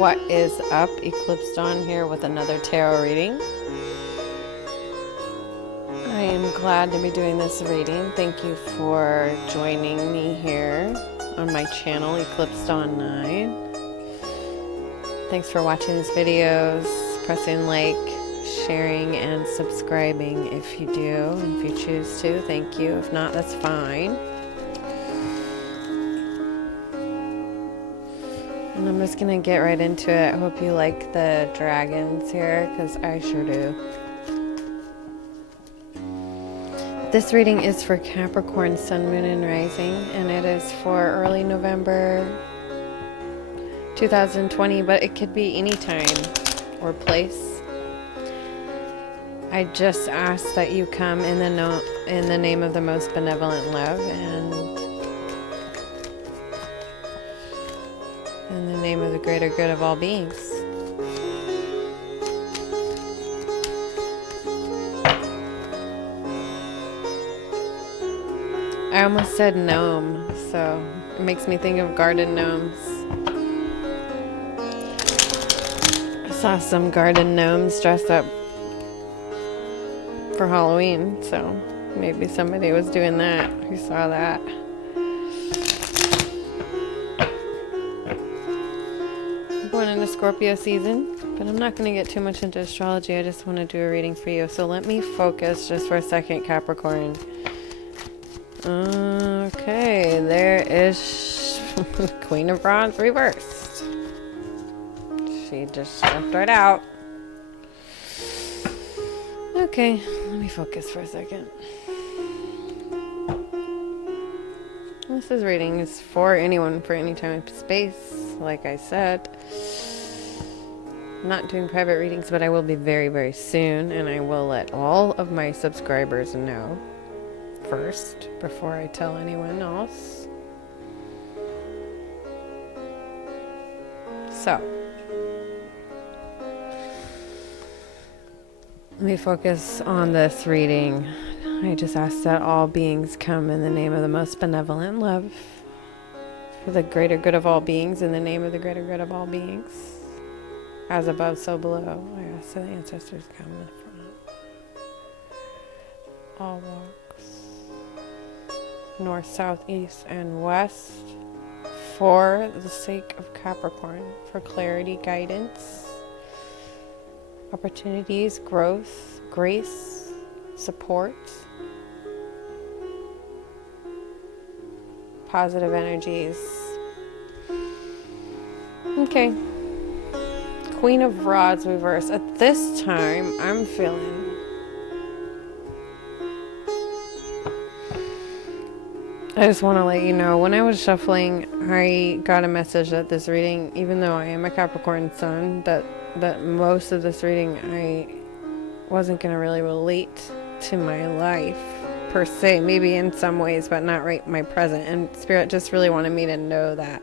What is up? Eclipse Dawn here with another tarot reading. I am glad to be doing this reading. Thank you for joining me here on my channel, Eclipse Dawn 9. Thanks for watching these videos, pressing like, sharing, and subscribing if you do. If you choose to, thank you. If not, that's fine. And I'm just gonna get right into it. I hope you like the dragons here, because I sure do. This reading is for Capricorn, Sun, Moon, and Rising, and it is for early November 2020, but it could be any time or place. I just ask that you come in the name of the most benevolent love, and in the name of the greater good of all beings. I almost said gnome, so it makes me think of garden gnomes. I saw some garden gnomes dressed up for Halloween, so maybe somebody was doing that. Who saw that? Going into Scorpio season, but I'm not going to get too much into astrology. I just want to do a reading for you. So let me focus just for a second, Capricorn. Okay, there is Queen of Wands reversed. She just jumped right out. Okay, let me focus for a second. This reading is for anyone, for any time and space. Like I said, I'm not doing private readings, but I will be very, very soon, and I will let all of my subscribers know first before I tell anyone else. So, let me focus on this reading. I just ask that all beings come in the name of the most benevolent love, for the greater good of all beings, in the name of the greater good of all beings. As above, so below. I ask that the ancestors come from all walks, north, south, east, and west, for the sake of Capricorn, for clarity, guidance, opportunities, growth, grace, support, positive energies. Okay. Queen of Rods reverse. At this time, I'm feeling I just want to let you know, when I was shuffling, I got a message that this reading, even though I am a Capricorn sun, that most of this reading I wasn't going to really relate to my life per se, maybe in some ways, but not right my present. And Spirit just really wanted me to know that.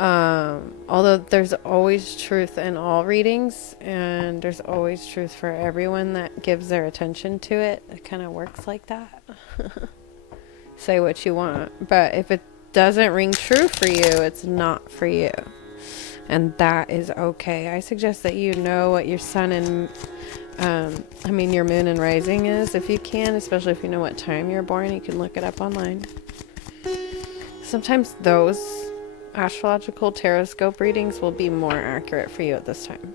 Although there's always truth in all readings, and there's always truth for everyone that gives their attention to it. It kind of works like that. Say what you want, but if it doesn't ring true for you, it's not for you, and that is okay. I suggest that you know what your sun and your moon and rising is, if you can, especially if you know what time you're born. You can look it up online. Sometimes those astrological tarot scope readings will be more accurate for you at this time.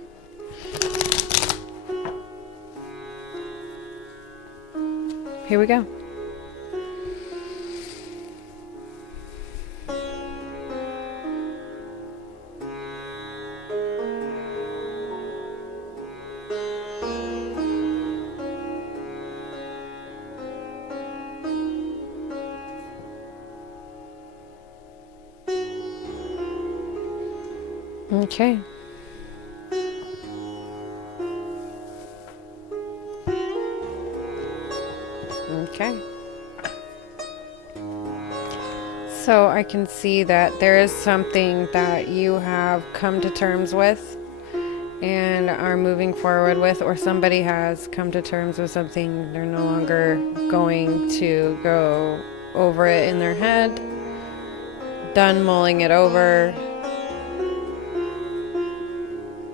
Here we go. Okay. Okay. So I can see that there is something that you have come to terms with and are moving forward with, or somebody has come to terms with something. They're no longer going to go over it in their head, done mulling it over.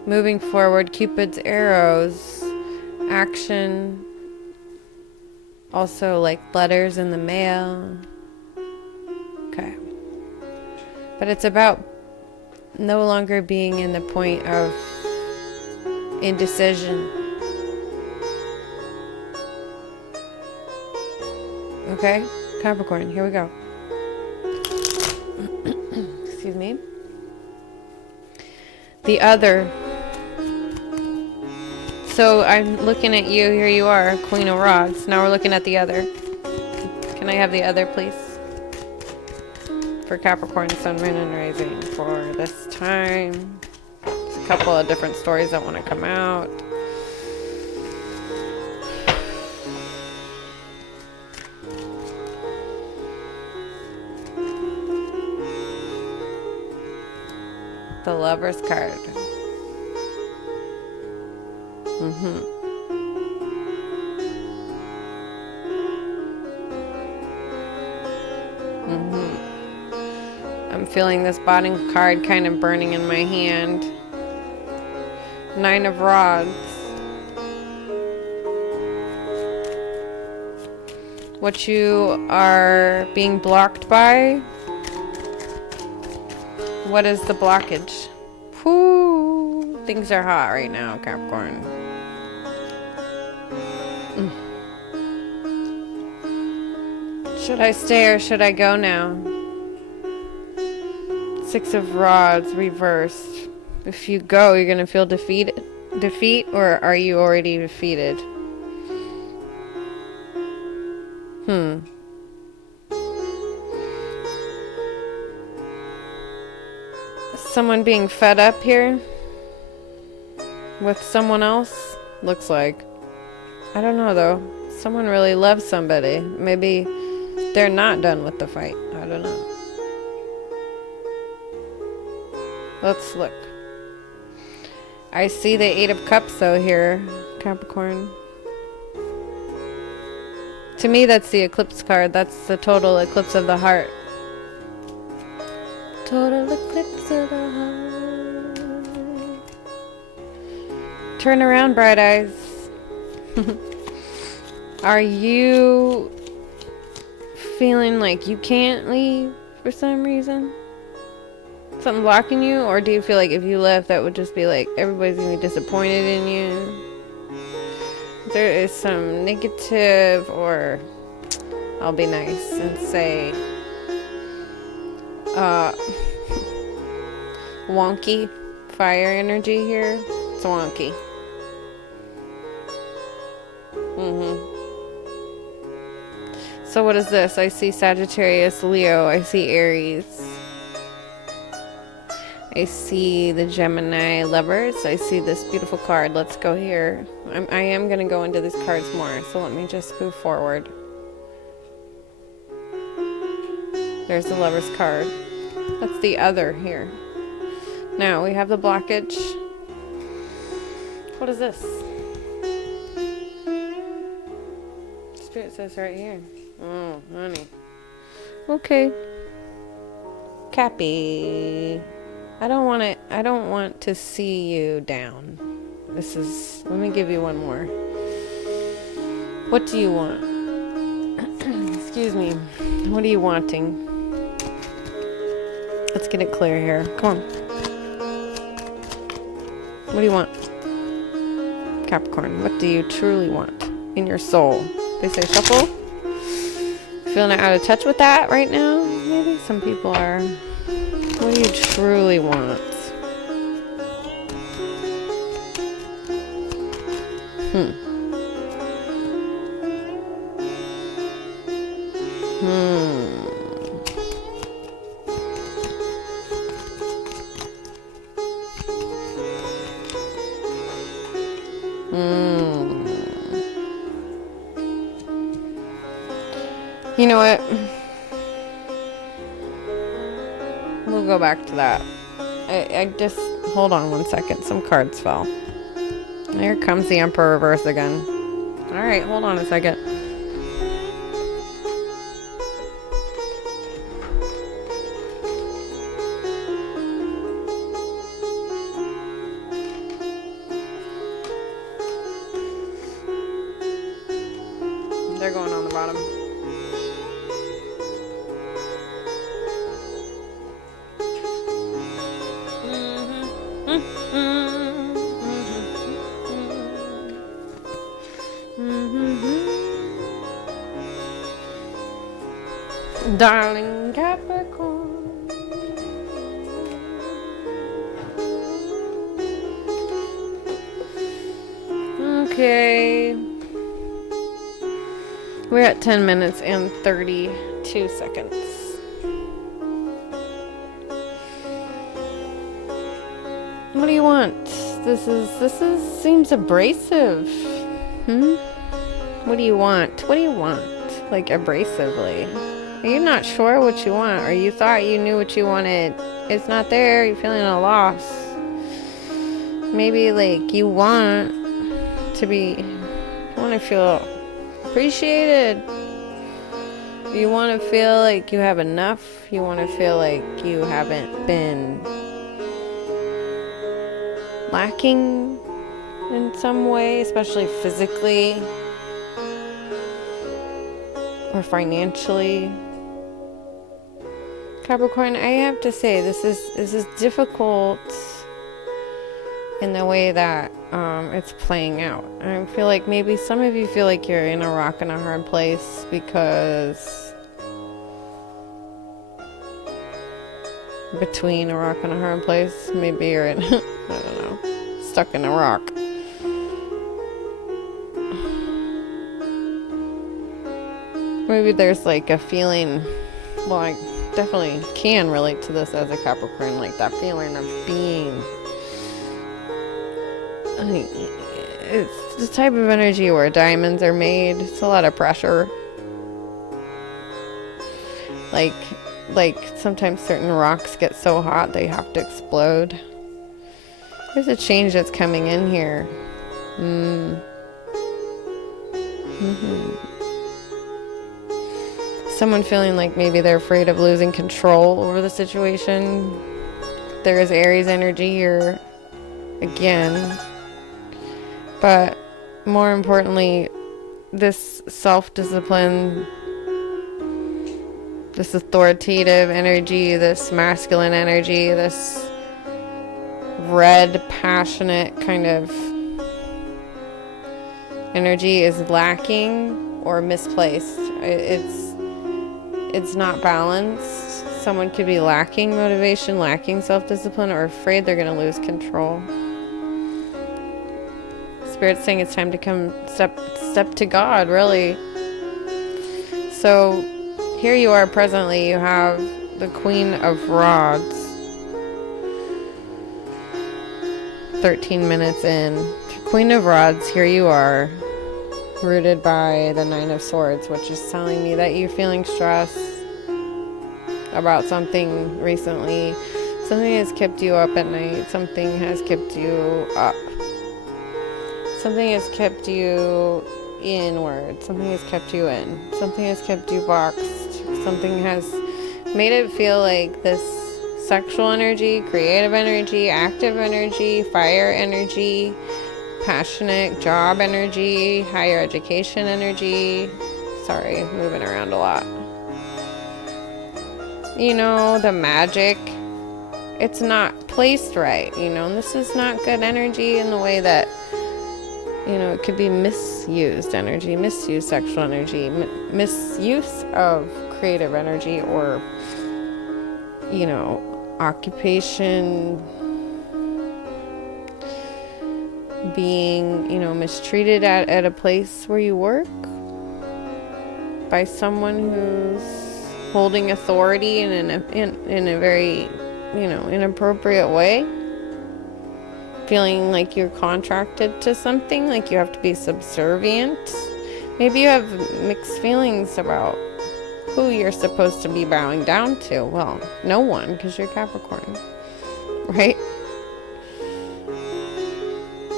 moving forward, Cupid's arrows, action, also like letters in the mail. Okay. But it's about no longer being in the point of indecision. Okay, Capricorn, here we go. Excuse me. The other. So I'm looking at you. Here you are, Queen of Rods. Now we're looking at the other. Can I have the other, please? For Capricorn, Sun, Moon, and Rising for this time. There's a couple of different stories that want to come out. The Lover's card. I'm feeling this bottom card kind of burning in my hand. 9 of Rods. What you are being blocked by. What is the blockage? Whoo! Things are hot right now, Capricorn. Should I stay or should I go now? 6 of Rods reversed. If you go, you're gonna feel defeat, or are you already defeated? Someone being fed up here with someone else, looks like. I don't know though. Someone really loves somebody. Maybe they're not done with the fight. I don't know. Let's look. I see the 8 of Cups though here, Capricorn. To me, that's the Eclipse card. That's the total eclipse of the heart. Total eclipse of the heart. Turn around, bright eyes. Are you feeling like you can't leave for some reason? Something blocking you? Or do you feel like if you left, that would just be like everybody's gonna be disappointed in you? There is some negative, or I'll be nice and say wonky fire energy here. It's wonky. So what is this? I see Sagittarius, Leo. I see Aries. I see the Gemini lovers. I see this beautiful card. Let's go here. I am going to go into these cards more. So let me just move forward. There's the lover's card. That's the other here. Now we have the blockage. What is this? Spirit says right here. Oh, honey. Okay. Cappy. I don't want to see you down. Let me give you one more. What do you want? Excuse me. What are you wanting? Let's get it clear here. Come on. What do you want? Capricorn, what do you truly want in your soul? They say shuffle. Feeling out of touch with that right now? Maybe some people are. What do you truly want? You know what? We'll go back to that. I just... Hold on one second. Some cards fell. Here comes the Emperor reverse again. Alright, hold on a second. they're going on the bottom. Darling Capricorn. Okay. We're at 10 minutes and 32 seconds. What do you want? This seems abrasive. What do you want? What do you want? Like abrasively. Are you not sure what you want? Or you thought you knew what you wanted? It's not there. You're feeling a loss. Maybe like you want to feel appreciated. You want to feel like you have enough. You want to feel like you haven't been lacking in some way, especially physically or financially. Capricorn, I have to say this is difficult in the way that it's playing out. I feel like maybe some of you feel like you're in a rock and a hard place because between a rock and a hard place. Maybe you're in, I don't know, stuck in a rock. Maybe there's like a feeling, well, I definitely can relate to this as a Capricorn, like that feeling of being, it's the type of energy where diamonds are made. It's a lot of pressure. Like sometimes certain rocks get so hot they have to explode. There's a change that's coming in here. Someone feeling like maybe they're afraid of losing control over the situation. There is Aries energy here again. But more importantly, this self-discipline, this authoritative energy, this masculine energy, this red, passionate kind of energy is lacking or misplaced. It's not balanced. Someone could be lacking motivation, lacking self-discipline, or afraid they're going to lose control. Spirit's saying it's time to come step to God, really. So here you are presently. You have the Queen of Rods. 13 minutes in. Queen of Rods, here you are. Rooted by the Nine of Swords, which is telling me that you're feeling stress about something recently. Something has kept you up at night. Something has kept you up. Something has kept you inward. Something has kept you in. Something has kept you boxed. Something has made it feel like this sexual energy, creative energy, active energy, fire energy, passionate job energy, higher education energy. Sorry, moving around a lot. You know, the magic, it's not placed right, you know, and this is not good energy in the way that, you know, it could be misused energy, misused sexual energy, misuse of creative energy, or, you know, occupation, being, you know, mistreated at a place where you work by someone who's holding authority in a very, you know, inappropriate way. Feeling like you're contracted to something, like you have to be subservient. Maybe you have mixed feelings about who you're supposed to be bowing down to. Well, no one, because you're Capricorn, right?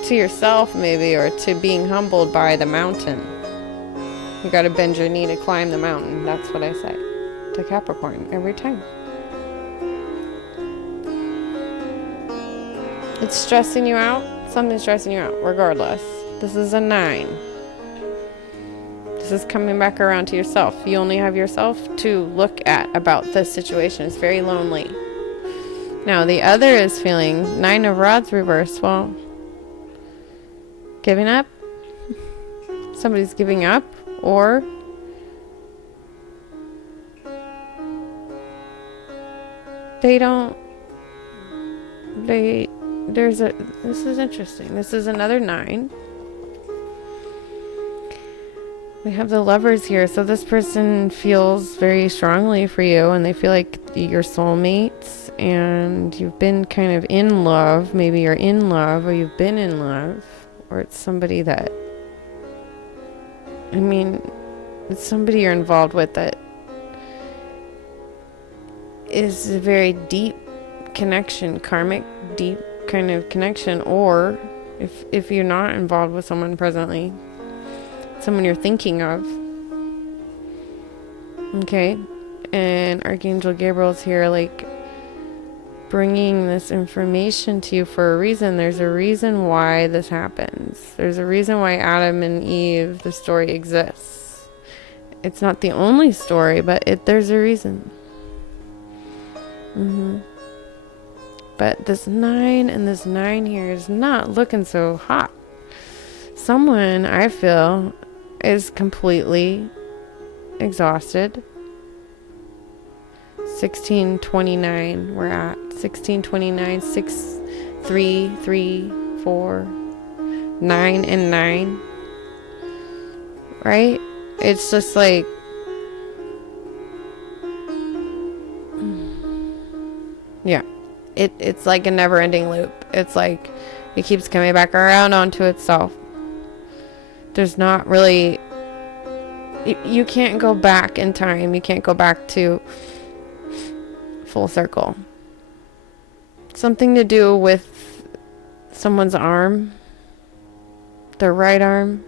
To yourself, maybe, or to being humbled by the mountain. You got to bend your knee to climb the mountain. That's what I say to Capricorn every time. It's stressing you out. Something's stressing you out, regardless. This is a 9. This This is coming back around to yourself. You only have yourself to look at about this situation. It's very lonely. Now, the other is feeling 9 of Rods reversed. Well, giving up. Somebody's giving up, or this is interesting. This is another 9. We have the Lovers here. So this person feels very strongly for you, and they feel like you're soulmates, and you've been kind of in love. Maybe you're in love, or you've been in love, or it's somebody that, it's somebody you're involved with that is a very deep connection, karmic, deep kind of connection. Or if you're not involved with someone presently, someone you're thinking of. Okay. And Archangel Gabriel's here, like, bringing this information to you for a reason. There's a reason why this happens. There's a reason why Adam and Eve, the story, exists. It's not the only story, but there's a reason. But this 9 and this 9 here is not looking so hot. Someone, I feel, is completely exhausted. 1629, we're at 1629, 6, 3, 3, 4, 9 and 9, right? It's just like, yeah, it's like a never-ending loop. It's like it keeps coming back around onto itself. There's not really, you can't go back in time. You can't go back to full circle. Something to do with someone's arm, their right arm.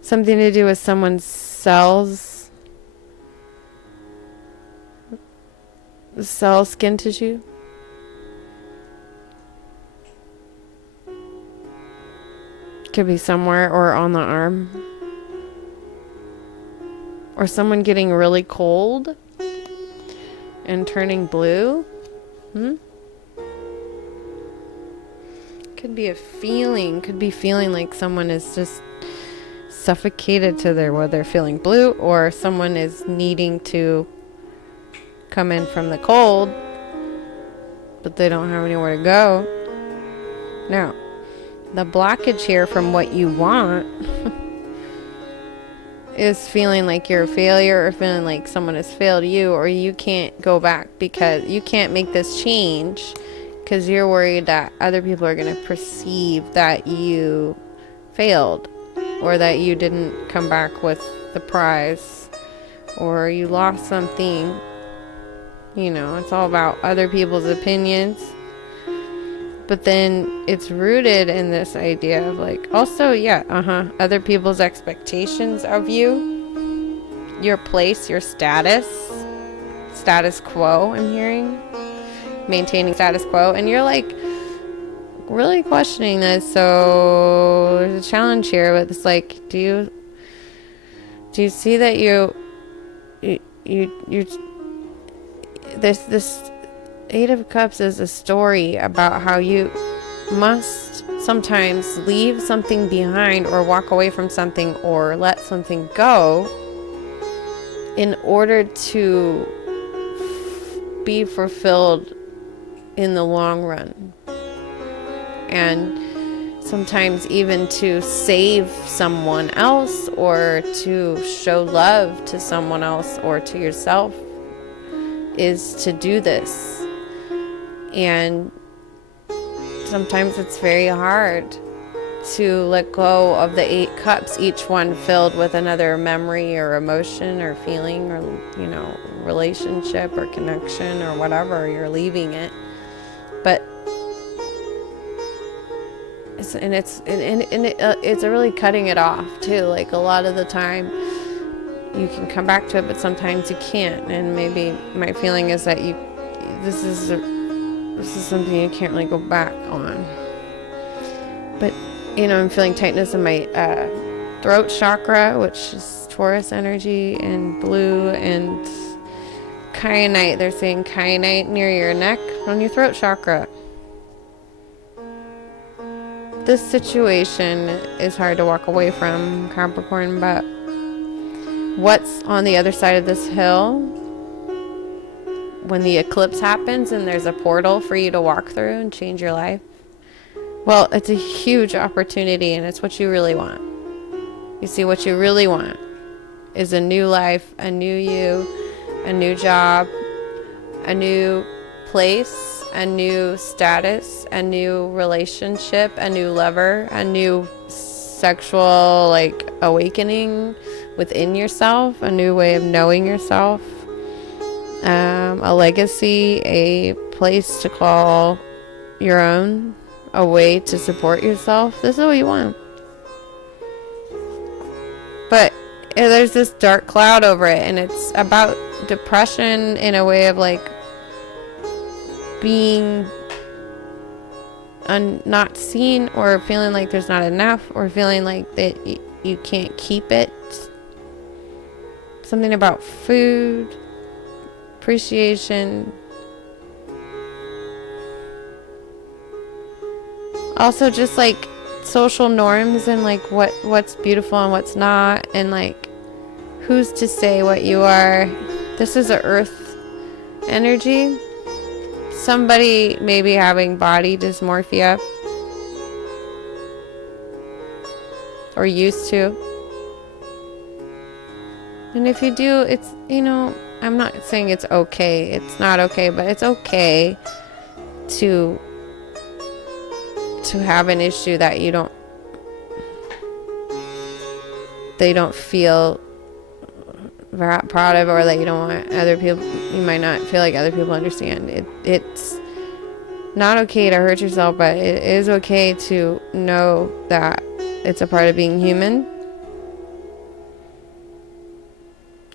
Something to do with someone's cells, skin tissue. Could be somewhere, or on the arm. Or someone getting really cold and turning blue. Could be a feeling. Could be feeling like someone is just suffocated to where they're feeling blue, or someone is needing to come in from the cold, but they don't have anywhere to go. Now, the blockage here from what you want is feeling like you're a failure, or feeling like someone has failed you, or you can't go back because you can't make this change because you're worried that other people are going to perceive that you failed, or that you didn't come back with the prize, or you lost something. It's all about other people's opinions. But then it's rooted in this idea of like, also, other people's expectations of you, your place, your status quo, I'm hearing, maintaining status quo. And you're like really questioning this. So there's a challenge here, but it's like, do you see that you this 8 of Cups is a story about how you must sometimes leave something behind, or walk away from something, or let something go in order to be fulfilled in the long run. And sometimes even to save someone else, or to show love to someone else, or to yourself, is to do this. And sometimes it's very hard to let go of the 8 cups, each one filled with another memory or emotion or feeling or, relationship or connection or whatever. You're leaving it. But it's really cutting it off too. Like, a lot of the time you can come back to it, but sometimes you can't. And maybe my feeling is that this is something you can't really go back on. But I'm feeling tightness in my throat chakra, which is Taurus energy, and blue, and kyanite. They're saying kyanite near your neck on your throat chakra. This situation is hard to walk away from, Capricorn, but what's on the other side of this hill when the eclipse happens and there's a portal for you to walk through and change your life? Well, it's a huge opportunity, and it's what you really want. You see, what you really want is a new life, a new you, a new job, a new place, a new status, a new relationship, a new lover, a new sexual awakening within yourself, a new way of knowing yourself, a legacy, a place to call your own, a way to support yourself. This is what you want. But there's this dark cloud over it, and it's about depression in a way of being not seen, or feeling like there's not enough, or feeling like that you can't keep it. Something about food, appreciation. Also just social norms, and what's beautiful and what's not, and who's to say what you are. This is a earth energy. Somebody maybe having body dysmorphia, or used to. And if you do, it's, I'm not saying it's okay. It's not okay, but it's okay to have an issue that they don't feel proud of, or that you don't want other people, you might not feel like other people understand. It's not okay to hurt yourself, but it is okay to know that it's a part of being human.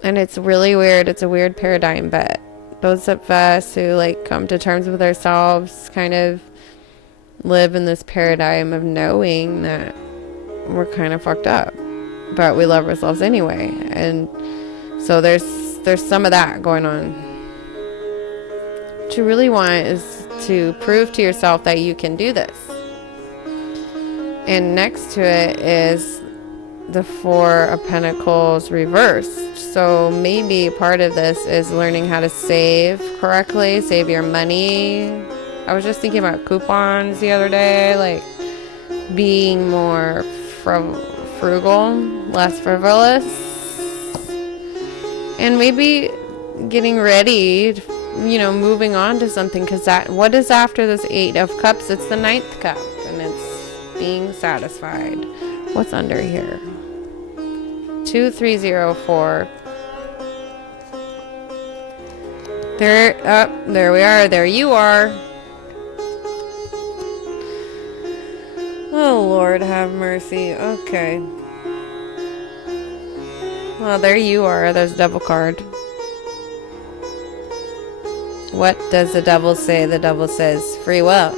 And it's really weird. It's a weird paradigm, but those of us who come to terms with ourselves kind of live in this paradigm of knowing that we're kind of fucked up, but we love ourselves anyway. And so there's some of that going on. What you really want is to prove to yourself that you can do this. And next to it is the Four of Pentacles reversed. So maybe part of this is learning how to save correctly, save your money. I was just thinking about coupons the other day, being more frugal, less frivolous, and maybe getting ready, moving on to something, because what is after this Eight of Cups? It's the Ninth Cup, and it's being satisfied. What's under here? 2304. There we are. There you are. Oh, Lord, have mercy. Okay. Well, there you are. There's a devil card. What does the devil say? The devil says free will.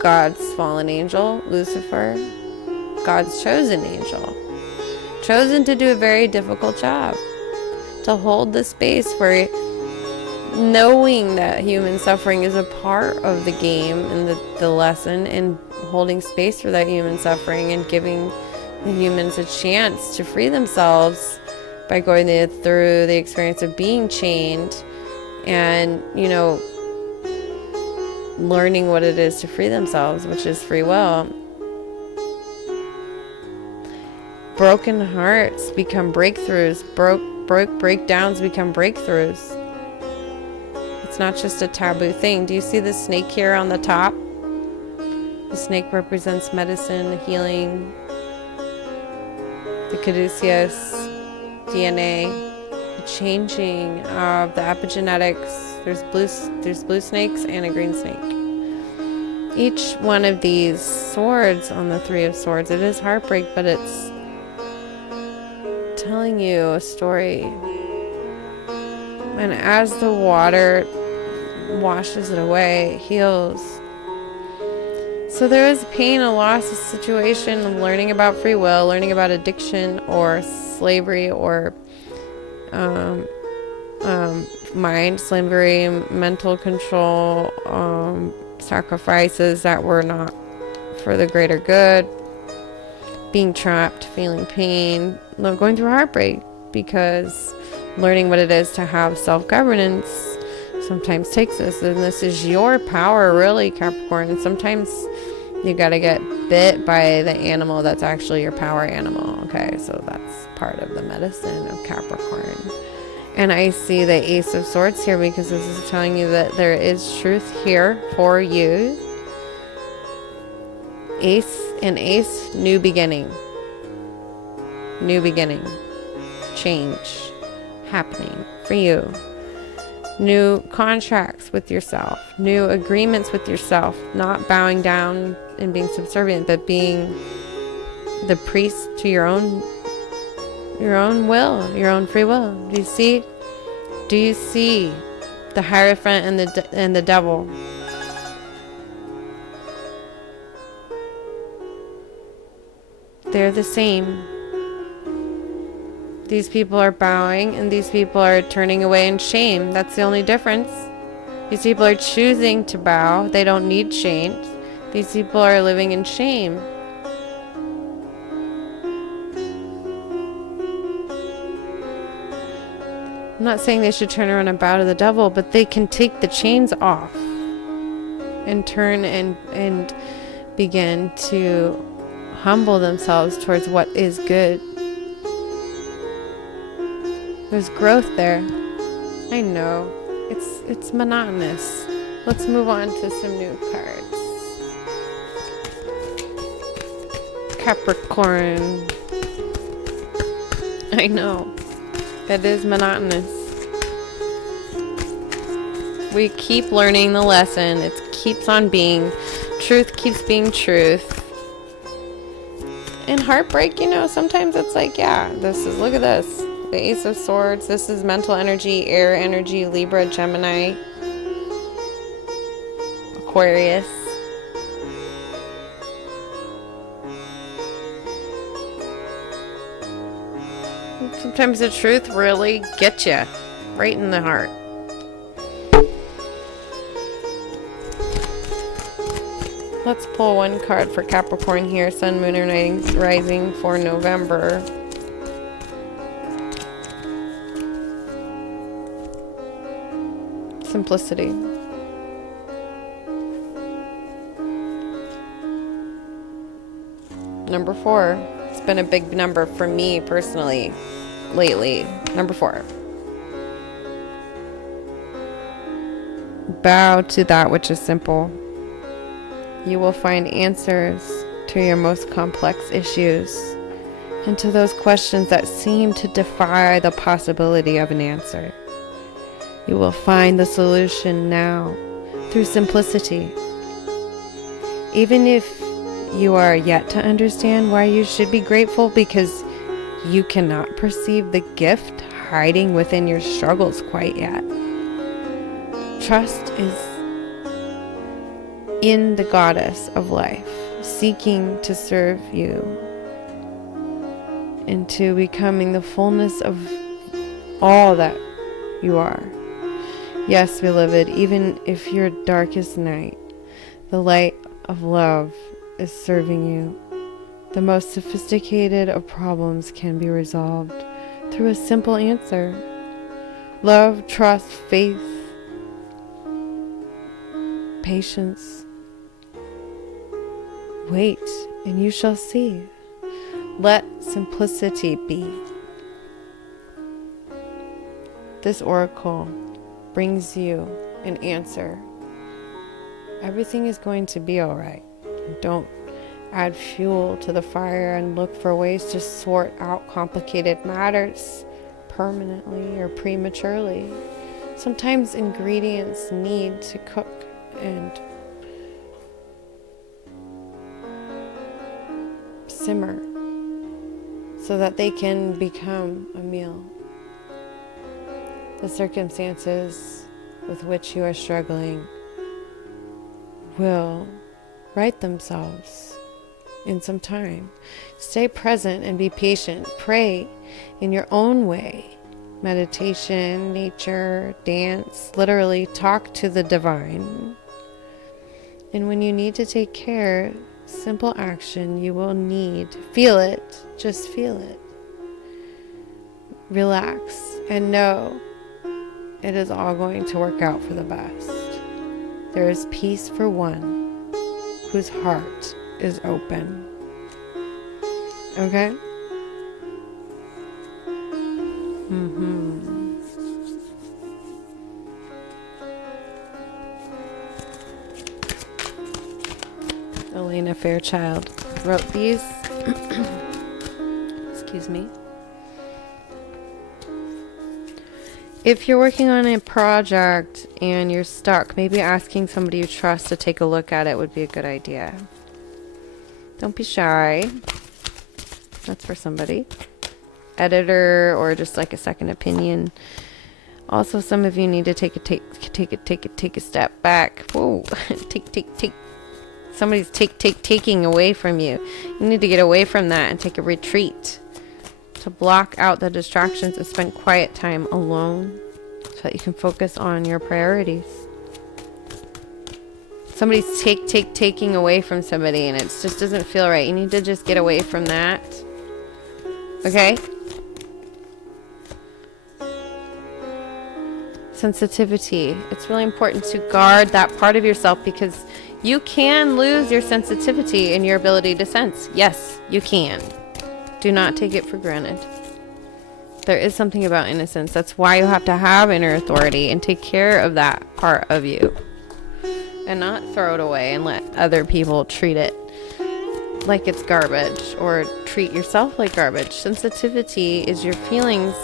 God's fallen angel, Lucifer. God's chosen angel. Chosen to do a very difficult job. To hold the space for knowing that human suffering is a part of the game and the lesson, and holding space for that human suffering, and giving the humans a chance to free themselves by going through the experience of being chained, and learning what it is to free themselves, which is free will. Broken hearts become breakthroughs. Breakdowns become breakthroughs. It's not just a taboo thing. Do you see the snake here on the top? The snake represents medicine, healing, the caduceus, DNA, the changing of the epigenetics. There's blue snakes and a green snake. Each one of these swords on the Three of Swords, it is heartbreak, but it's telling you a story. And as the water washes it away, heals, So there is pain, a loss, a situation of learning about free will, learning about addiction or slavery or mind slavery, mental control, sacrifices that were not for the greater good, being trapped, feeling pain, going through heartbreak, because learning what it is to have self-governance sometimes takes us, and this is your power, really, Capricorn. And sometimes you got to get bit by the animal that's actually your power animal. Okay, so that's part of the medicine of Capricorn. And I see the Ace of Swords here because this is telling you that there is truth here for you. Ace, new beginning. New beginning. Change happening for you. New contracts with yourself. New agreements with yourself. Not bowing down and being subservient, but being the priest to your own will, your own free will. Do you see the Hierophant and the devil? They're the same. These people are bowing and these people are turning away in shame. That's the only difference. These people are choosing to bow. They don't need shame. These people are living in shame. I'm not saying they should turn around and bow to the devil, but they can take the chains off and turn and begin to humble themselves towards what is good. There's growth there. I know. It's monotonous. Let's move on to some new cards. Capricorn. I know. It is monotonous. We keep learning the lesson. It keeps on being. Truth keeps being truth. And heartbreak, sometimes it's like, yeah, look at this. The Ace of Swords. This is mental energy, air energy, Libra, Gemini, Aquarius. Sometimes the truth really gets you right in the heart. Let's pull one card for Capricorn here. Sun, Moon, and Rising for November. Simplicity. Number 4. It's been a big number for me personally lately. Number 4. Bow to that which is simple. You will find answers to your most complex issues and to those questions that seem to defy the possibility of an answer. You will find the solution now through simplicity. Even if you are yet to understand why you should be grateful because you cannot perceive the gift hiding within your struggles quite yet. Trust is in the goddess of life, seeking to serve you into becoming the fullness of all that you are. Yes, beloved, even if your darkest night, the light of love is serving you. The most sophisticated of problems can be resolved through a simple answer. Love, trust, faith, patience. Wait, and you shall see. Let simplicity be. This oracle brings you an answer. Everything is going to be all right. Don't add fuel to the fire and look for ways to sort out complicated matters permanently or prematurely. Sometimes ingredients need to cook and simmer so that they can become a meal. The circumstances with which you are struggling will right themselves in some time. Stay present and be patient. Pray in your own way. Meditation, nature, dance, literally talk to the divine. And when you need to take care, simple action you will need. Feel it. Just feel it. Relax and know it is all going to work out for the best. There is peace for one whose heart is open. Okay? Elena Fairchild wrote these. Excuse me. If you're working on a project and you're stuck, maybe asking somebody you trust to take a look at it would be a good idea. Don't be shy. That's for somebody. Editor or just like a second opinion. Also, some of you need to take a step back. Whoa, take. Somebody's taking away from you. You need to get away from that and take a retreat. To block out the distractions and spend quiet time alone so that you can focus on your priorities. Somebody's taking away from somebody and it just doesn't feel right. You need to just get away from that. Okay? Sensitivity. It's really important to guard that part of yourself because you can lose your sensitivity and your ability to sense. Yes, you can. Do not take it for granted. There is something about innocence. That's why you have to have inner authority and take care of that part of you. And not throw it away and let other people treat it like it's garbage or treat yourself like garbage. Sensitivity is your feelings,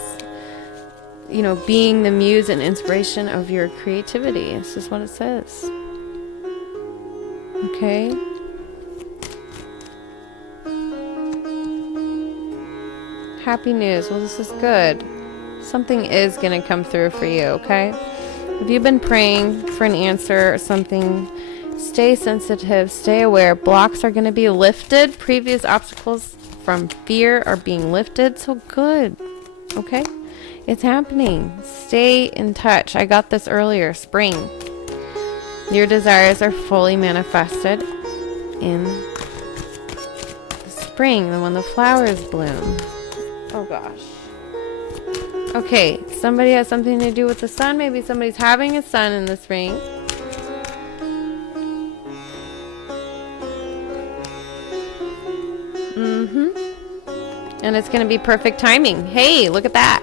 you know, being the muse and inspiration of your creativity. This is what it says. Okay? Happy news. Well, this is good. Something is going to come through for you, okay? If you've been praying for an answer or something, stay sensitive, stay aware. Blocks are going to be lifted. Previous obstacles from fear are being lifted. So good, okay? It's happening. Stay in touch. I got this earlier. Spring. Your desires are fully manifested in the spring, when the flowers bloom. Oh gosh. Okay, somebody has something to do with the sun. Maybe somebody's having a son in the spring. And it's going to be perfect timing. Hey, look at that.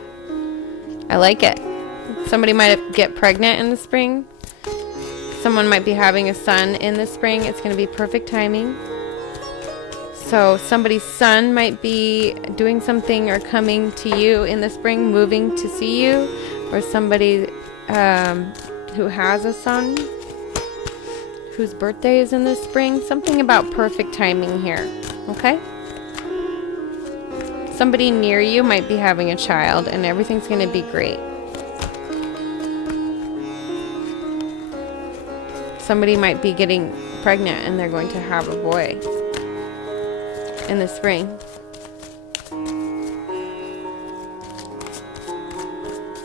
I like it. Somebody might get pregnant in the spring. Someone might be having a son in the spring. It's going to be perfect timing. So somebody's son might be doing something or coming to you in the spring, moving to see you, or somebody who has a son whose birthday is in the spring. Something about perfect timing here, okay? Somebody near you might be having a child and everything's going to be great. Somebody might be getting pregnant and they're going to have a boy in the spring.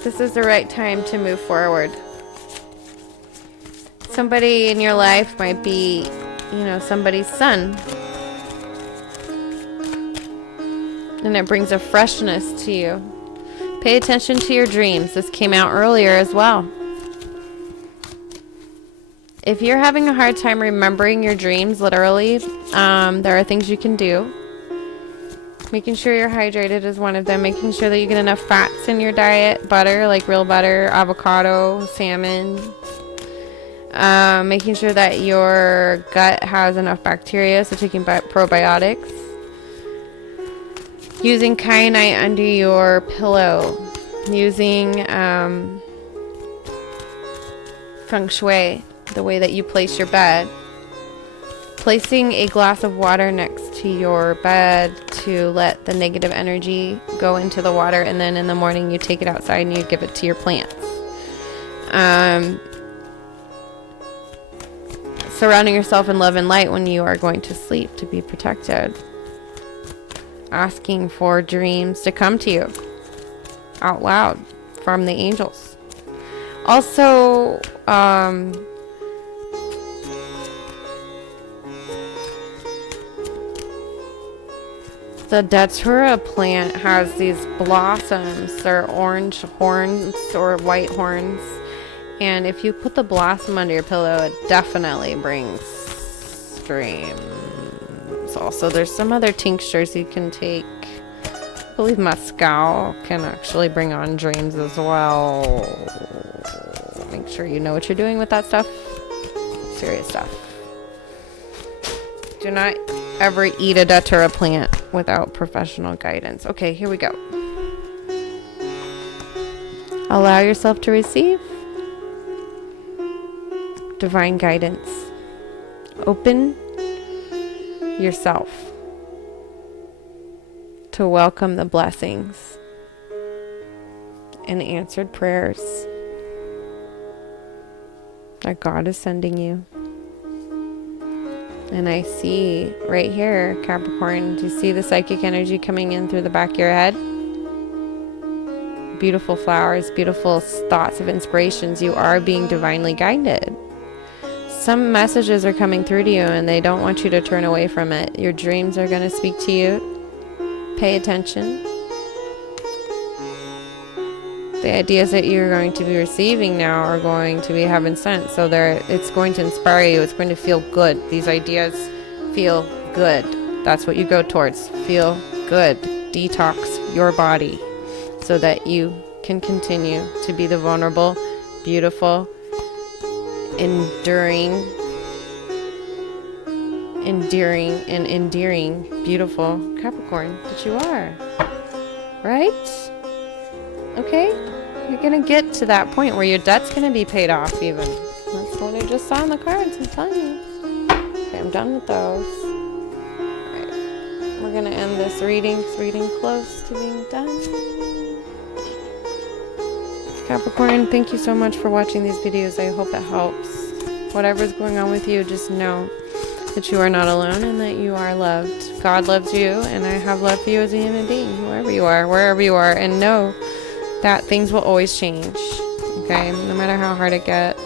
This is the right time to move forward. Somebody in your life might be, you know, somebody's son. And it brings a freshness to you. Pay attention to your dreams. This came out earlier as well. If you're having a hard time remembering your dreams, literally, there are things you can do. Making sure you're hydrated is one of them. Making sure that you get enough fats in your diet. Butter, like real butter, avocado, salmon. Making sure that your gut has enough bacteria, so taking probiotics. Using kyanite under your pillow. Using feng shui, the way that you place your bed. Placing a glass of water next to your bed to let the negative energy go into the water, and then in the morning you take it outside and you give it to your plants. Surrounding yourself in love and light when you are going to sleep to be protected. Asking for dreams to come to you out loud from the angels. Also, the datura plant has these blossoms. They're orange horns or white horns. And if you put the blossom under your pillow, it definitely brings dreams. Also, there's some other tinctures you can take. I believe mescal can actually bring on dreams as well. Make sure you know what you're doing with that stuff. Serious stuff. Do not ever eat a datura plant without professional guidance. Okay, here we go. Allow yourself to receive divine guidance. Open yourself to welcome the blessings and answered prayers that God is sending you. And I see right here, Capricorn, do you see the psychic energy coming in through the back of your head? Beautiful flowers, beautiful thoughts of inspirations. You are being divinely guided. Some messages are coming through to you and they don't want you to turn away from it. Your dreams are going to speak to you. Pay attention. The ideas that you're going to be receiving now are going to be heaven sent. So it's going to inspire you. It's going to feel good. These ideas feel good. That's what you go towards. Feel good. Detox your body so that you can continue to be the vulnerable, beautiful, endearing, and endearing, beautiful Capricorn that you are. Right? Okay? You're going to get to that point where your debt's going to be paid off even. That's what I just saw in the cards, I'm telling you. Okay, I'm done with those. Alright. We're going to end this reading. It's reading close to being done. Capricorn, thank you so much for watching these videos. I hope it helps. Whatever's going on with you, just know that you are not alone and that you are loved. God loves you, and I have love for you as a human being, whoever you are, wherever you are, and know that things will always change, okay? No matter how hard it gets.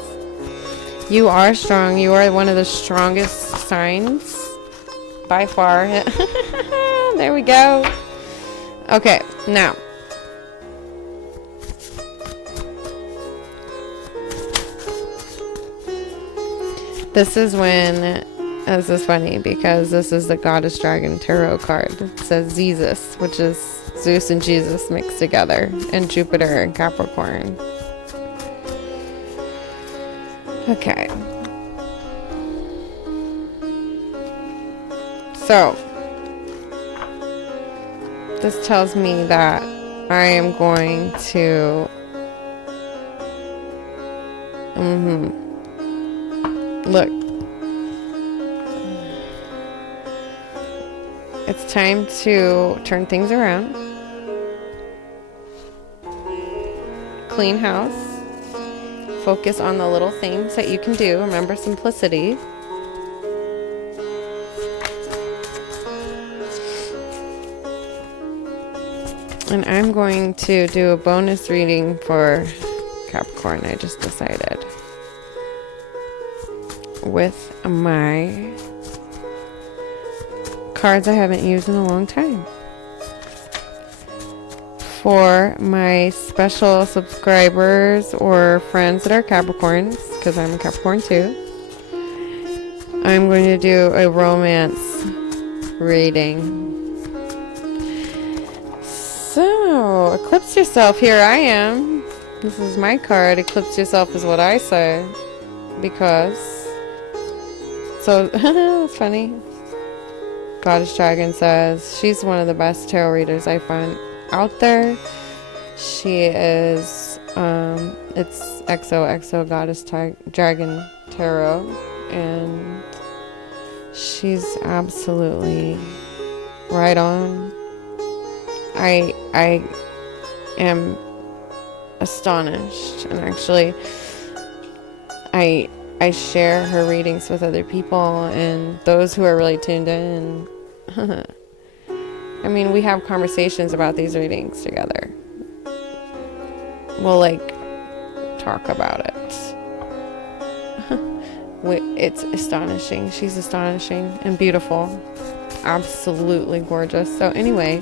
You are strong. You are one of the strongest signs by far. There we go. Okay, now. This is when, this is funny because this is the Goddess Dragon Tarot card. It says Zeezus, which is Zeus and Jesus mixed together, and Jupiter and Capricorn. Okay. So, this tells me that I am going to look, it's time to turn things around. Clean house. Focus on the little things that you can do. Remember simplicity. And I'm going to do a bonus reading for Capricorn, I just decided. With my cards I haven't used in a long time. For my special subscribers or friends that are Capricorns, because I'm a Capricorn too, I'm going to do a romance reading. So, eclipse yourself. Here I am. This is my card. Eclipse yourself is what I say. Because, so, it's funny. Goddess Dragon says she's one of the best tarot readers I find out there. She is, it's XOXO Goddess Dragon Tarot, and she's absolutely right on. I am astonished, and actually I I share her readings with other people and those who are really tuned in. I mean, we have conversations about these readings together. We'll like talk about it. It's astonishing. She's astonishing and beautiful. Absolutely gorgeous. So anyway,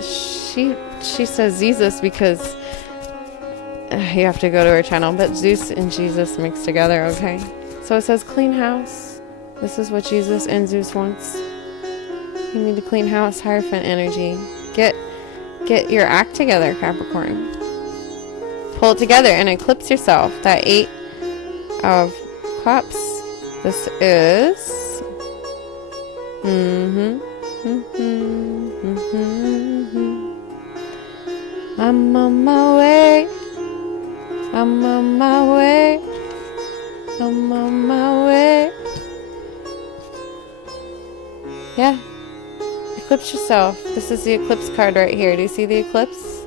she says Zeezus because you have to go to her channel, but Zeus and Jesus mixed together, okay? So it says clean house. This is what Jesus and Zeus wants. You need to clean house, Hierophant energy. Get your act together, Capricorn. Pull it together and eclipse yourself. That 8 of Cups. This is I'm on my way. I'm on my way. I'm on my way. Yeah. Eclipse yourself. This is the eclipse card right here. Do you see the eclipse?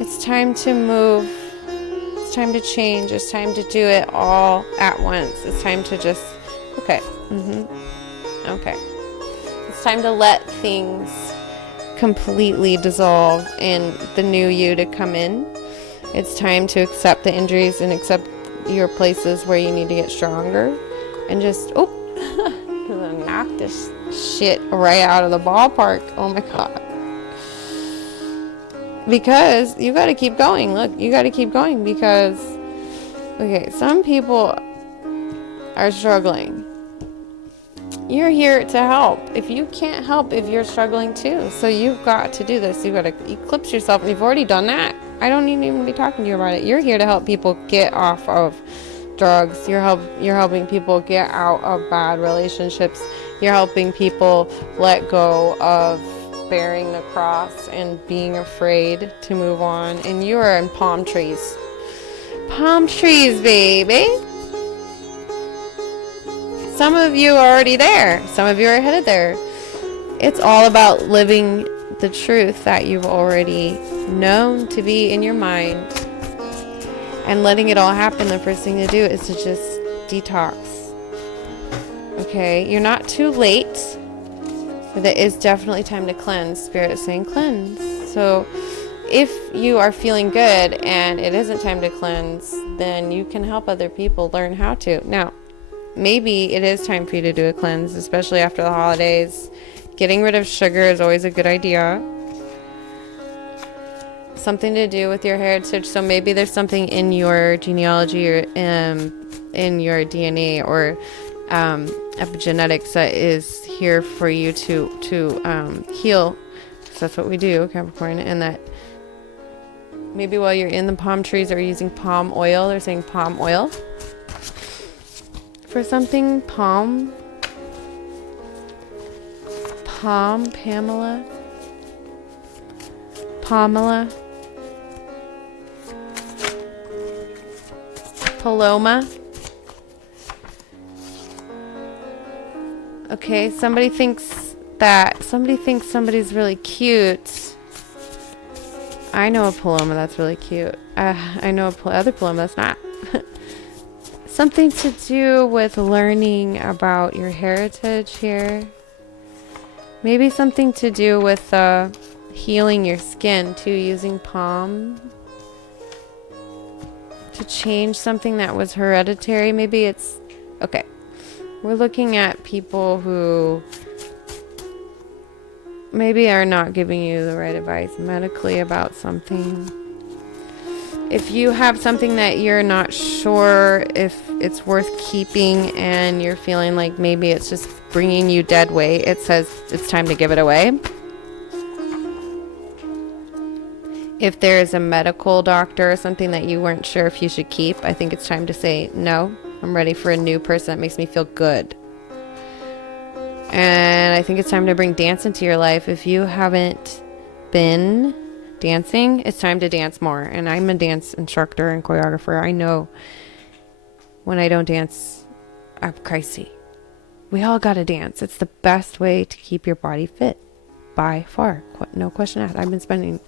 It's time to move. It's time to change. It's time to do it all at once. It's time to just... Okay. Okay. It's time to let things completely dissolve and the new you to come in. It's time to accept the injuries and accept your places where you need to get stronger. And just... Oh! Knock this shit right out of the ballpark. Oh my god. Because you gotta keep going. Look, you gotta keep going because... Okay, some people are struggling. You're here to help. If you can't help, if you're struggling too. So you've got to do this. You've got to eclipse yourself. And you've already done that. I don't need to even be talking to you about it. You're here to help people get off of drugs. You're helping people get out of bad relationships. You're helping people let go of bearing the cross and being afraid to move on. And you are in palm trees. Palm trees, baby. Some of you are already there. Some of you are headed there. It's all about living the truth that you've already known to be in your mind. And letting it all happen. The first thing to do is to just detox. Okay? You're not too late. But it is definitely time to cleanse. Spirit is saying cleanse. So if you are feeling good and it isn't time to cleanse, then you can help other people learn how to. Now, maybe it is time for you to do a cleanse, especially after the holidays. Getting rid of sugar is always a good idea. Something to do with your heritage. So maybe there's something in your genealogy or in your DNA or epigenetics that is here for you to heal. So that's what we do, Capricorn. And that maybe while you're in the palm trees or using palm oil, they're saying palm oil. For something, Pamela. Paloma. Okay, somebody thinks somebody's really cute. I know a Paloma that's really cute. I know other Paloma that's not. Something to do with learning about your heritage here. Maybe something to do with healing your skin too, using palm to change something that was hereditary. Maybe it's... Okay. We're looking at people who maybe are not giving you the right advice medically about something. If you have something that you're not sure if it's worth keeping and you're feeling like maybe it's just bringing you dead weight, it says it's time to give it away. If there's a medical doctor or something that you weren't sure if you should keep, I think it's time to say, no, I'm ready for a new person that makes me feel good. And I think it's time to bring dance into your life. If you haven't been dancing, it's time to dance more. And I'm a dance instructor and choreographer. I know when I don't dance, I'm crazy. We all gotta dance. It's the best way to keep your body fit by far. No question asked. I've been spending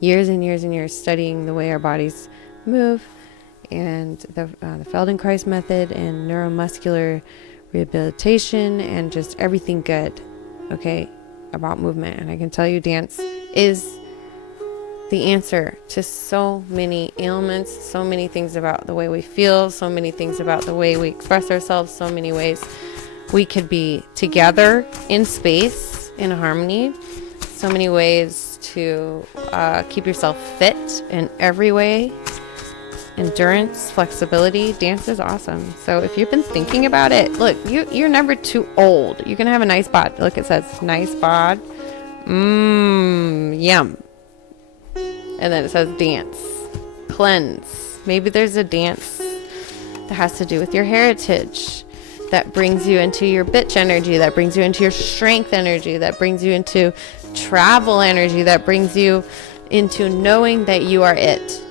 years and years and years studying the way our bodies move and the Feldenkrais method and neuromuscular rehabilitation and just everything good, okay, about movement. And I can tell you dance is the answer to so many ailments, so many things about the way we feel, so many things about the way we express ourselves, so many ways we could be together in space, in harmony, so many ways to keep yourself fit in every way. Endurance, flexibility, dance is awesome. So if you've been thinking about it, look, you're never too old. You can have a nice bod. Look, it says nice bod. Yum. And then it says dance, cleanse. Maybe there's a dance that has to do with your heritage, that brings you into your bitch energy, that brings you into your strength energy, that brings you into travel energy, that brings you into knowing that you are it.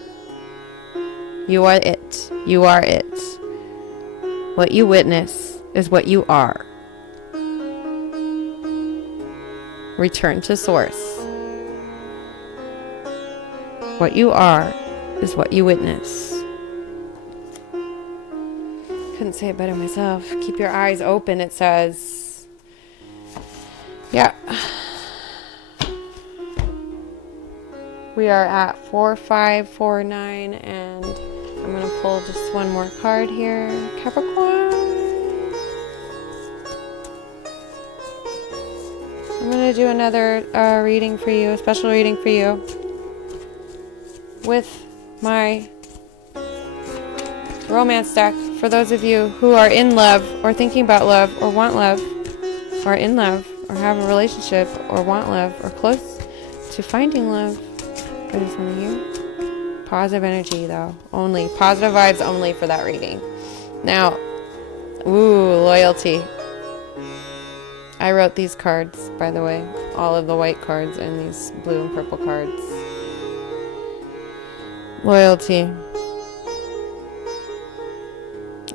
You are it. You are it. What you witness is what you are. Return to source. What you are is what you witness. Couldn't say it better myself. Keep your eyes open, it says. Yeah. We are at 4549, and I'm going to pull just one more card here. Capricorn. I'm going to do another reading for you, a special reading for you, with my romance deck. For those of you who are in love, or thinking about love, or want love, or in love, or have a relationship, or want love, or close to finding love, for this one of you. Positive energy, though. Only. Positive vibes only for that reading. Now, loyalty. I wrote these cards, by the way. All of the white cards and these blue and purple cards. Loyalty.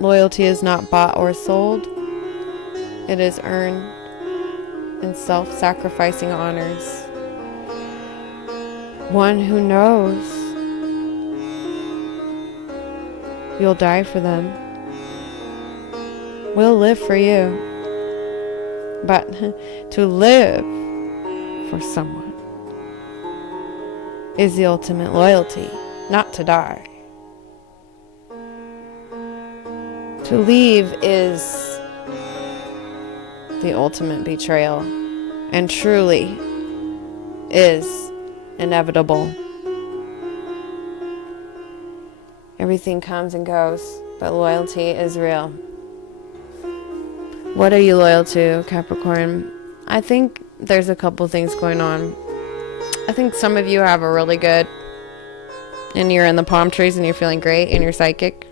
Loyalty is not bought or sold. It is earned in self-sacrificing honors. One who knows you'll die for them will live for you. But to live for someone is the ultimate loyalty, not to die. To leave is the ultimate betrayal, and truly is inevitable. Everything comes and goes, but loyalty is real. What are you loyal to, Capricorn? I think there's a couple things going on. I think some of you have a really good, and you're in the palm trees and you're feeling great and you're psychic.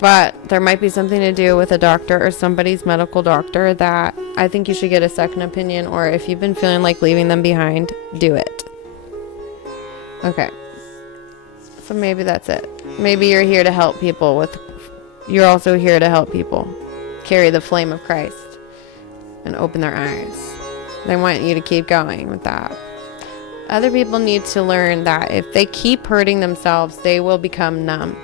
But there might be something to do with a doctor or somebody's medical doctor that I think you should get a second opinion, or if you've been feeling like leaving them behind, do it. Okay. So maybe that's it. Maybe you're here to help people you're also here to help people carry the flame of Christ and open their eyes. They want you to keep going with that. Other people need to learn that if they keep hurting themselves, they will become numb.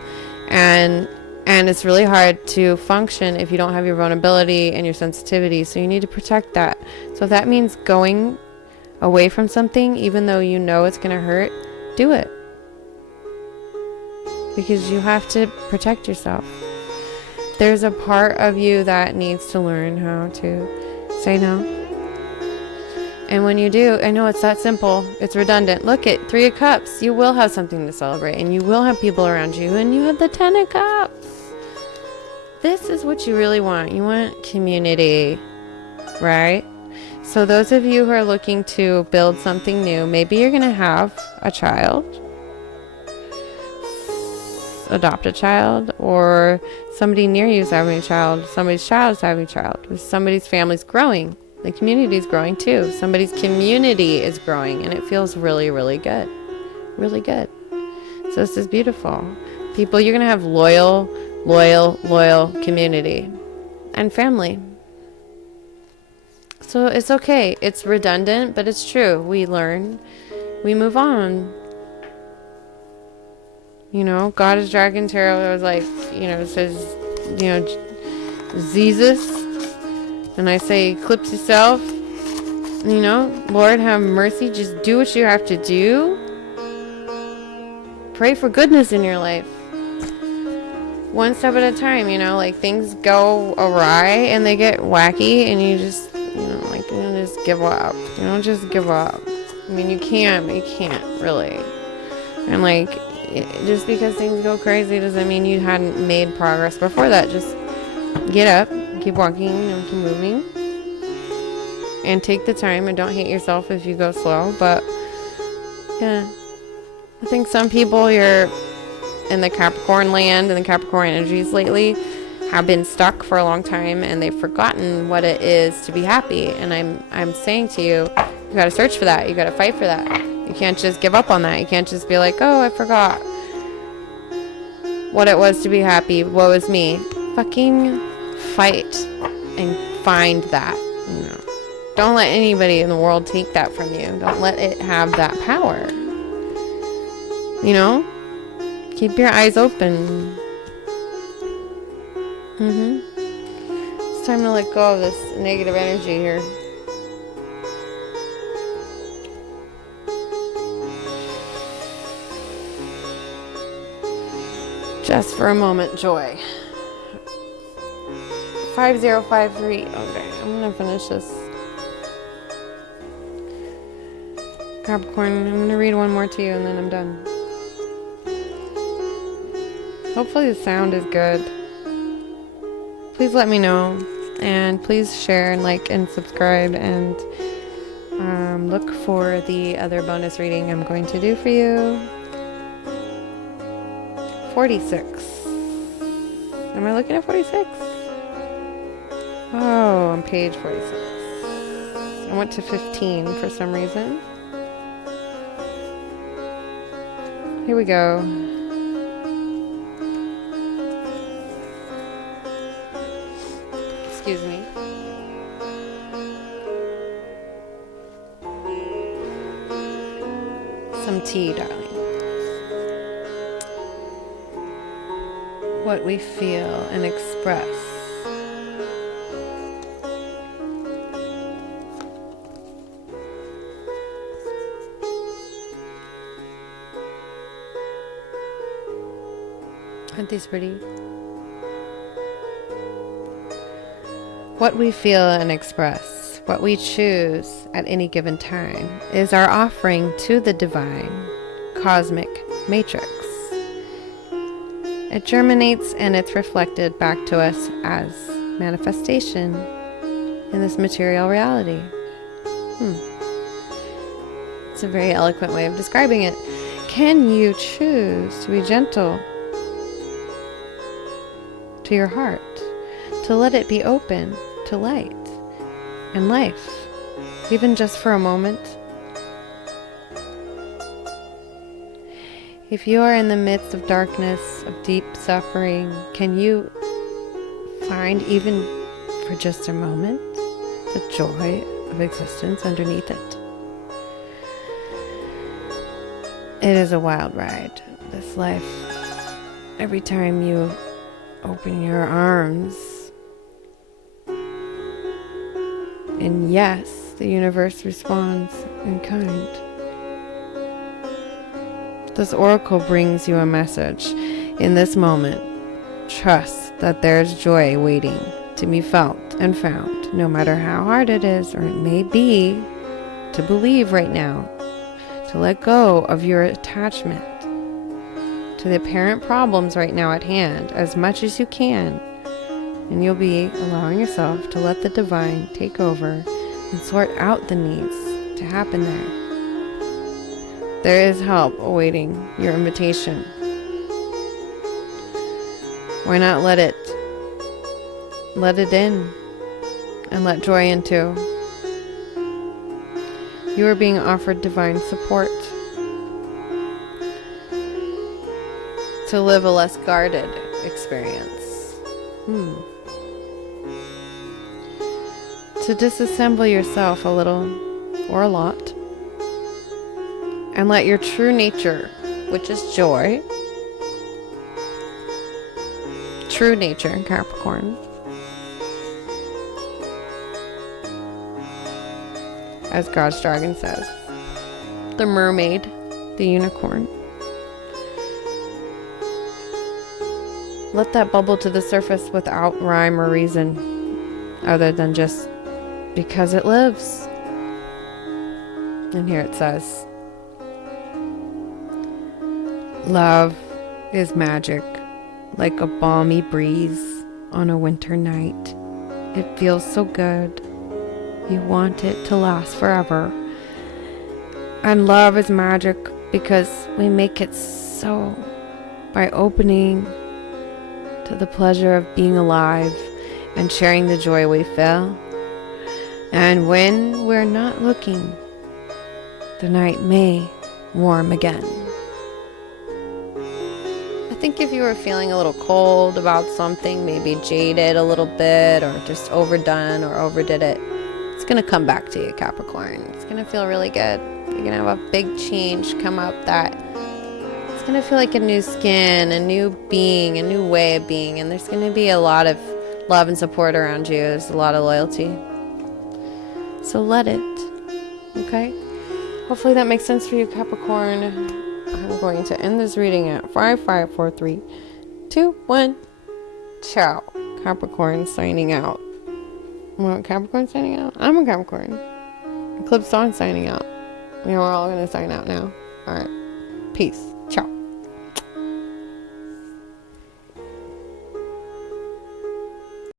And it's really hard to function if you don't have your vulnerability and your sensitivity. So you need to protect that. So if that means going away from something, even though you know it's going to hurt, do it. Because you have to protect yourself. There's a part of you that needs to learn how to say no. And when you do, I know it's that simple. It's redundant. Look at 3 of Cups. You will have something to celebrate, and you will have people around you, and you have the 10 of Cups. This is what you really want. You want community, right? So those of you who are looking to build something new, maybe you're going to have a child, adopt a child, or somebody near you is having a child, somebody's child is having a child, somebody's family's growing, the community is growing too, somebody's community is growing, and it feels really, really good. Really good. So this is beautiful. People, you're going to have loyal community and family. So it's okay. It's redundant, but it's true. We learn, we move on. You know, Goddess Dragon Tarot was like, you know, it says, you know, Zeezus. And I say, eclipse yourself. You know, Lord have mercy. Just do what you have to do. Pray for goodness in your life. One step at a time, you know, like things go awry and they get wacky and you just, you know, like, you know, just give up. You know, just give up. I mean, you can, but you can't really. And like, just because things go crazy doesn't mean you hadn't made progress before that. Just get up, keep walking, and keep moving. And take the time and don't hate yourself if you go slow. But, yeah. I think some people you're in the Capricorn land and the Capricorn energies lately have been stuck for a long time and they've forgotten what it is to be happy. And I'm saying to you, you got to search for that. You got to fight for that. You can't just give up on that. You can't just be like, oh, I forgot what it was to be happy. Woe is me. Fucking fight and find that. You know, don't let anybody in the world take that from you. Don't let it have that power. You know, keep your eyes open. It's time to let go of this negative energy here. Just for a moment, joy. 5053. Okay, I'm gonna finish this. Capricorn, I'm gonna read one more to you and then I'm done. Hopefully the sound is good. Please let me know. And please share and like and subscribe and look for the other bonus reading I'm going to do for you. 46. Am I looking at 46? Oh, on page 46. I went to 15 for some reason. Here we go. Excuse me. Some tea, darling. What we feel and express. Aren't these pretty? What we feel and express, what we choose at any given time, is our offering to the divine cosmic matrix. It germinates and it's reflected back to us as manifestation in this material reality. It's a very eloquent way of describing it. Can you choose to be gentle to your heart, to let it be open to light and life, even just for a moment? If you are in the midst of darkness, of deep suffering, can you find, even for just a moment, the joy of existence underneath it? It is a wild ride, this life. Every time you open your arms, and yes, the universe responds in kind. This oracle brings you a message. In this moment, trust that there's joy waiting to be felt and found, no matter how hard it is, or it may be, to believe right now, to let go of your attachment to the apparent problems right now at hand as much as you can, and you'll be allowing yourself to let the divine take over and sort out the needs to happen there. There is help awaiting your invitation. Why not let it in and let joy in too? You are being offered divine support to live a less guarded experience. To disassemble yourself a little or a lot and let your true nature, which is joy, true nature in Capricorn. As God's dragon says. The mermaid, the unicorn. Let that bubble to the surface without rhyme or reason, other than just because it lives. And here it says, love is magic, like a balmy breeze on a winter night. It feels so good. You want it to last forever. And love is magic because we make it so by opening to the pleasure of being alive and sharing the joy we feel. And when we're not looking, the night may warm again. I think if you were feeling a little cold about something, maybe jaded a little bit, or just overdone or overdid it, it's going to come back to you, Capricorn. It's going to feel really good. You're going to have a big change come up that it's going to feel like a new skin, a new being, a new way of being. And there's going to be a lot of love and support around you. There's a lot of loyalty. So let it. Okay? Hopefully that makes sense for you, Capricorn. I'm going to end this reading at 5, 4, 3, 2, 1. Ciao. Capricorn signing out. What, Capricorn signing out? I'm a Capricorn. Eclipse Dawn signing out. We're all going to sign out now. Alright. Peace.